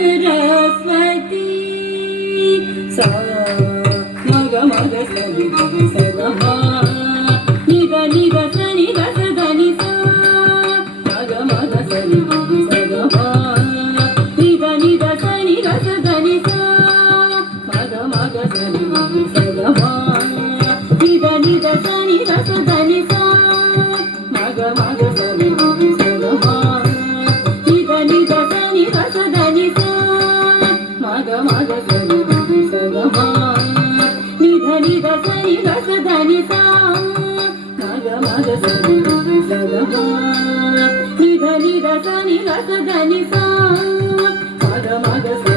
सरस्वती सा मग मग सनि सगमा निग निग सनि ग सनि सा मग मग सनि सगमा निग निग सनि ग सनि सा मग मग सनि सगमा निग निग सनि ग सनि सा मग मग सनि सगमा निग निग सनि ग सनि सा मग मग सनि सगमा निध निध सनि ग सनि सा मग मग सनि सगमा निध निध सनि ग सनि सा मग मग